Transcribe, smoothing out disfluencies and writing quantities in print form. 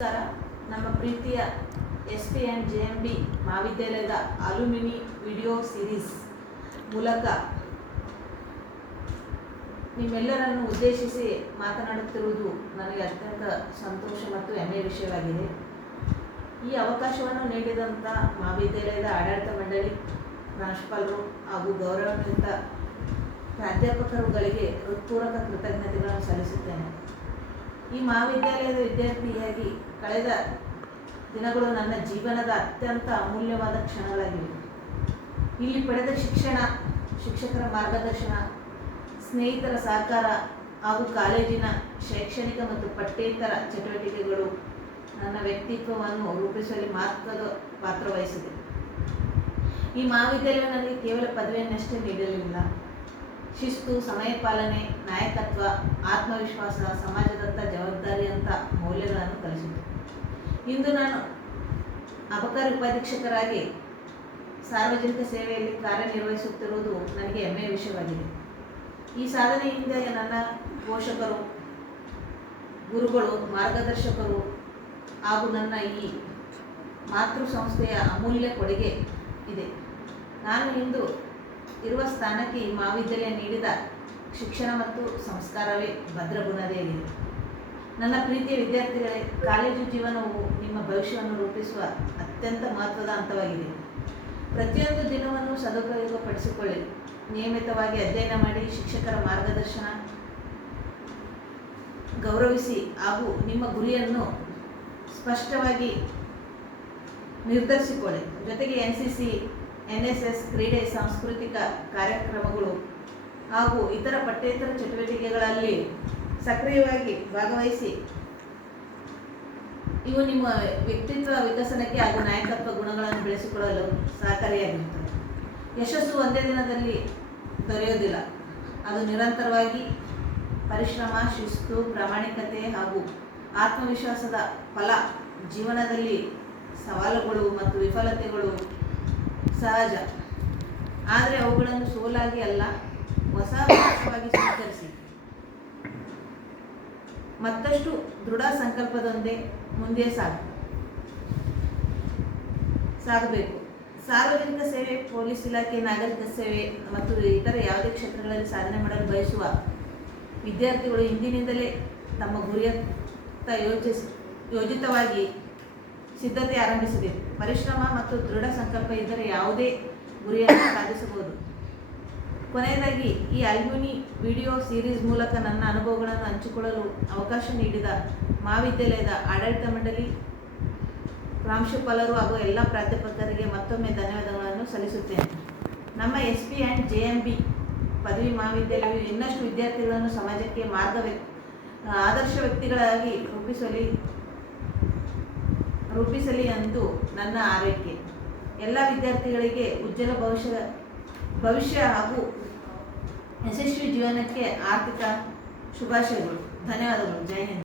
ನಮಸ್ಕಾರ. ನಮ್ಮ ಪ್ರೀತಿಯ SP and JMB ಮಹಾವಿದ್ಯಾಲಯದ ಅಲ್ಯೂಮಿನಿ ವಿಡಿಯೋ ಸೀರೀಸ್ ಮೂಲಕ ನಿಮ್ಮೆಲ್ಲರನ್ನು ಉದ್ದೇಶಿಸಿ ಮಾತನಾಡುತ್ತಿರುವುದು ನನಗೆ ಅತ್ಯಂತ ಸಂತೋಷ ಮತ್ತು ಹೆಮ್ಮೆಯ ವಿಷಯವಾಗಿದೆ. ಈ ಅವಕಾಶವನ್ನು ನೀಡಿದಂಥ ಮಹಾವಿದ್ಯಾಲಯದ ಆಡಳಿತ ಮಂಡಳಿ, ಪ್ರಾಂಶುಪಾಲರು ಹಾಗೂ ಗೌರವಾನ್ವಿತ ಪ್ರಾಧ್ಯಾಪಕರುಗಳಿಗೆ ಹೃತ್ಪೂರ್ವಕ ಕೃತಜ್ಞತೆಗಳನ್ನು ಸಲ್ಲಿಸುತ್ತೇನೆ. ಈ ಮಹಾವಿದ್ಯಾಲಯದ ವಿದ್ಯಾರ್ಥಿಯಾಗಿ ಕಳೆದ ದಿನಗಳು ನನ್ನ ಜೀವನದ ಅತ್ಯಂತ ಅಮೂಲ್ಯವಾದ ಕ್ಷಣಗಳಾಗಿವೆ. ಇಲ್ಲಿ ಪಡೆದ ಶಿಕ್ಷಣ, ಶಿಕ್ಷಕರ ಮಾರ್ಗದರ್ಶನ, ಸ್ನೇಹಿತರ ಸಹಕಾರ ಹಾಗೂ ಕಾಲೇಜಿನ ಶೈಕ್ಷಣಿಕ ಮತ್ತು ಪಠ್ಯೇತರ ಚಟುವಟಿಕೆಗಳು ನನ್ನ ವ್ಯಕ್ತಿತ್ವವನ್ನು ರೂಪಿಸುವಲ್ಲಿ ಮಹತ್ವದ ಪಾತ್ರ ವಹಿಸಿದೆ. ಈ ಮಹಾವಿದ್ಯಾಲಯ ನನಗೆ ಕೇವಲ ಪದವಿಯನ್ನಷ್ಟೇ ನೀಡಲಿಲ್ಲ, ಶಿಸ್ತು, ಸಮಯ ಪಾಲನೆ, ನಾಯಕತ್ವ, ಆತ್ಮವಿಶ್ವಾಸ, ಸಮಾಜದತ್ತ ಜವಾಬ್ದಾರಿಯಂಥ ಮೌಲ್ಯಗಳನ್ನು ಕಲಿಸಿತು. ಇಂದು ನಾನು ಅಬಕಾರಿ ಉಪಾಧೀಕ್ಷಕರಾಗಿ ಸಾರ್ವಜನಿಕ ಸೇವೆಯಲ್ಲಿ ಕಾರ್ಯನಿರ್ವಹಿಸುತ್ತಿರುವುದು ನನಗೆ ಹೆಮ್ಮೆಯ ವಿಷಯವಾಗಿದೆ. ಈ ಸಾಧನೆ ಹಿಂದೆ ನನ್ನ ಪೋಷಕರು, ಗುರುಗಳು, ಮಾರ್ಗದರ್ಶಕರು ಹಾಗೂ ನನ್ನ ಈ ಮಾತೃ ಸಂಸ್ಥೆಯ ಅಮೂಲ್ಯ ಕೊಡುಗೆ ಇದೆ. ನಾನು ಇಂದು ಇರುವ ಸ್ಥಾನಕ್ಕೆ ಈ ಮಹಾವಿದ್ಯಾಲಯ ನೀಡಿದ ಶಿಕ್ಷಣ ಮತ್ತು ಸಂಸ್ಕಾರವೇ ಭದ್ರ ಬುನಾದಿಯಾಗಿದೆ. ನನ್ನ ಪ್ರೀತಿಯ ವಿದ್ಯಾರ್ಥಿಗಳೇ, ಕಾಲೇಜು ಜೀವನವು ನಿಮ್ಮ ಭವಿಷ್ಯವನ್ನು ರೂಪಿಸುವ ಅತ್ಯಂತ ಮಹತ್ವದ ಹಂತವಾಗಿದೆ. ಪ್ರತಿಯೊಂದು ದಿನವನ್ನು ಸದುಪಯೋಗಪಡಿಸಿಕೊಳ್ಳಿ. ನಿಯಮಿತವಾಗಿ ಅಧ್ಯಯನ ಮಾಡಿ, ಶಿಕ್ಷಕರ ಮಾರ್ಗದರ್ಶನ ಗೌರವಿಸಿ ಹಾಗೂ ನಿಮ್ಮ ಗುರಿಯನ್ನು ಸ್ಪಷ್ಟವಾಗಿ ನಿರ್ಧರಿಸಿಕೊಳ್ಳಿ. ಜೊತೆಗೆ NCC, NSS, ಕ್ರೀಡೆ, ಸಾಂಸ್ಕೃತಿಕ ಕಾರ್ಯಕ್ರಮಗಳು ಹಾಗೂ ಇತರ ಪಠ್ಯೇತರ ಚಟುವಟಿಕೆಗಳಲ್ಲಿ ಸಕ್ರಿಯವಾಗಿ ಭಾಗವಹಿಸಿ. ಇವು ನಿಮ್ಮ ವ್ಯಕ್ತಿತ್ವ ವಿಕಸನಕ್ಕೆ ಹಾಗೂ ನಾಯಕತ್ವ ಗುಣಗಳನ್ನು ಬೆಳೆಸಿಕೊಳ್ಳಲು ಸಹಕಾರಿಯಾಗಿರುತ್ತವೆ. ಯಶಸ್ಸು ಒಂದೇ ದಿನದಲ್ಲಿ ದೊರೆಯುವುದಿಲ್ಲ. ಅದು ನಿರಂತರವಾಗಿ ಪರಿಶ್ರಮ, ಶಿಸ್ತು, ಪ್ರಾಮಾಣಿಕತೆ ಹಾಗೂ ಆತ್ಮವಿಶ್ವಾಸದ ಫಲ. ಜೀವನದಲ್ಲಿ ಸವಾಲುಗಳು ಮತ್ತು ವಿಫಲತೆಗಳು ಸಹಜ, ಆದರೆ ಅವುಗಳನ್ನು ಸೋಲಾಗಿ ಅಲ್ಲ, ಹೊಸ ಅವಕಾಶವಾಗಿ ಸ್ವೀಕರಿಸಿ ಮತ್ತಷ್ಟು ದೃಢ ಸಂಕಲ್ಪದೊಂದೇ ಮುಂದೆ ಸಾಗಬೇಕು. ಸಾರ್ವಜನಿಕ ಸೇವೆ, ಪೊಲೀಸ್ ಇಲಾಖೆ, ನಾಗರಿಕ ಸೇವೆ ಮತ್ತು ಇತರ ಯಾವುದೇ ಕ್ಷೇತ್ರಗಳಲ್ಲಿ ಸಾಧನೆ ಮಾಡಲು ಬಯಸುವ ವಿದ್ಯಾರ್ಥಿಗಳು ಇಂದಿನಿಂದಲೇ ತಮ್ಮ ಗುರಿಯತ್ತ ಯೋಜಿತವಾಗಿ ಸಿದ್ಧತೆ ಆರಂಭಿಸಬೇಕು. ಪರಿಶ್ರಮ ಮತ್ತು ದೃಢ ಸಂಕಲ್ಪ ಇದ್ದರೆ ಯಾವುದೇ ಗುರಿಯನ್ನು ಸಾಧಿಸಬಹುದು. ಕೊನೆಯದಾಗಿ, ಈ ಅಲ್ಯೂಮಿನಿ ವಿಡಿಯೋ ಸೀರೀಸ್ ಮೂಲಕ ನನ್ನ ಅನುಭವಗಳನ್ನು ಹಂಚಿಕೊಳ್ಳಲು ಅವಕಾಶ ನೀಡಿದ ಮಹಾವಿದ್ಯಾಲಯದ ಆಡಳಿತ ಮಂಡಳಿ, ಪ್ರಾಂಶುಪಾಲರು ಹಾಗೂ ಎಲ್ಲ ಪ್ರಾಧ್ಯಾಪಕರಿಗೆ ಮತ್ತೊಮ್ಮೆ ಧನ್ಯವಾದಗಳನ್ನು ಸಲ್ಲಿಸುತ್ತೇನೆ. ನಮ್ಮ SP and JMB ಪದವಿ ಮಹಾವಿದ್ಯಾಲಯವು ಇನ್ನಷ್ಟು ವಿದ್ಯಾರ್ಥಿಗಳನ್ನು ಸಮಾಜಕ್ಕೆ ಆದರ್ಶ ವ್ಯಕ್ತಿಗಳಾಗಿ ರೂಪಿಸಲಿ ಎಂದು ನನ್ನ ಆರೈಕೆ. ಎಲ್ಲ ವಿದ್ಯಾರ್ಥಿಗಳಿಗೆ ಉಜ್ವಲ ಭವಿಷ್ಯ ಹಾಗೂ ಯಶಸ್ವಿ ಜೀವನಕ್ಕೆ ಆರ್ಥಿಕ ಶುಭಾಶಯಗಳು. ಧನ್ಯವಾದಗಳು. ಜೈ ಹಿಂದ್.